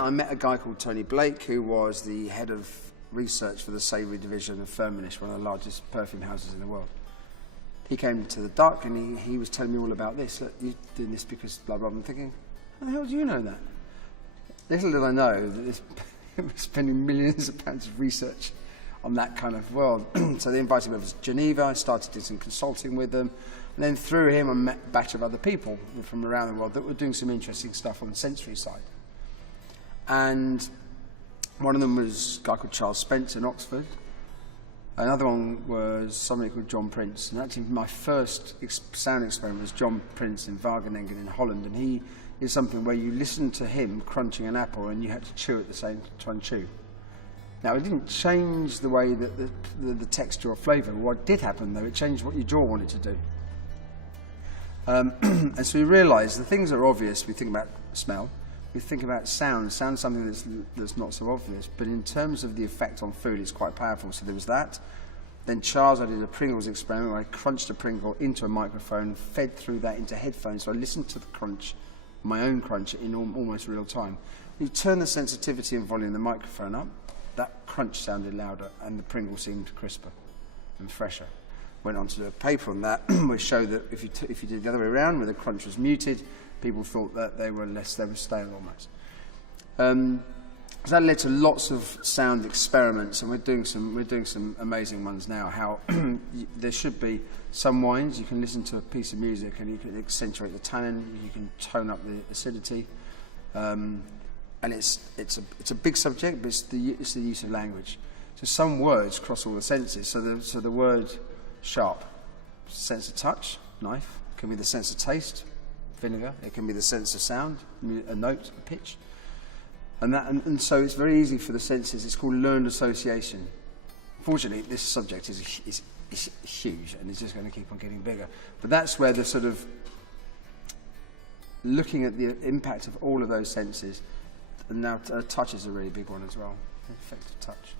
I met a guy called Tony Blake, who was the head of research for the savoury division of Firmenich, one of the largest perfume houses in the world. He came to the Duck and he was telling me all about this. Look, you're doing this because blah, blah, blah. I'm thinking, how the hell do you know that? Little did I know that we're spending millions of pounds of research on that kind of world. So they invited me over to Geneva. I started doing some consulting with them. And then through him, I met a batch of other people from around the world that were doing some interesting stuff on the sensory side. And one of them was a guy called Charles Spence in Oxford. Another one was somebody called John Prince. And actually, my first sound experiment was John Prince in Wageningen in Holland. And he is something where you listen to him crunching an apple and you had to chew at the same time, try and chew. Now, it didn't change the way that the texture or flavour. What did happen, though, it changed what your jaw wanted to do. And so we realised the things that are obvious, we think about smell, we think about sound. Sound's something that's not so obvious, but in terms of the effect on food, it's quite powerful. So there was that. Then Charles, I did a Pringles experiment where I crunched a Pringle into a microphone, fed through that into headphones, so I listened to the crunch, my own crunch, in almost real time. You turn the sensitivity and volume of the microphone up, that crunch sounded louder, and the Pringle seemed crisper and fresher. Went on to do a paper on that, which showed that if you did the other way around, where the crunch was muted, people thought that they were stale almost. So that led to lots of sound experiments, and we're doing some amazing ones now. How there should be some wines you can listen to a piece of music and you can accentuate the tannin, you can tone up the acidity, and it's a big subject, but it's the use of language. So some words cross all the senses. So the word sharp, sense of touch, knife, can be the sense of taste, vinegar, it can be the sense of sound, a note, a pitch. And so it's very easy for the senses. It's called learned association. Fortunately, this subject is huge and it's just going to keep on getting bigger. But that's where the sort of looking at the impact of all of those senses, and now touch is a really big one as well, the effect of touch.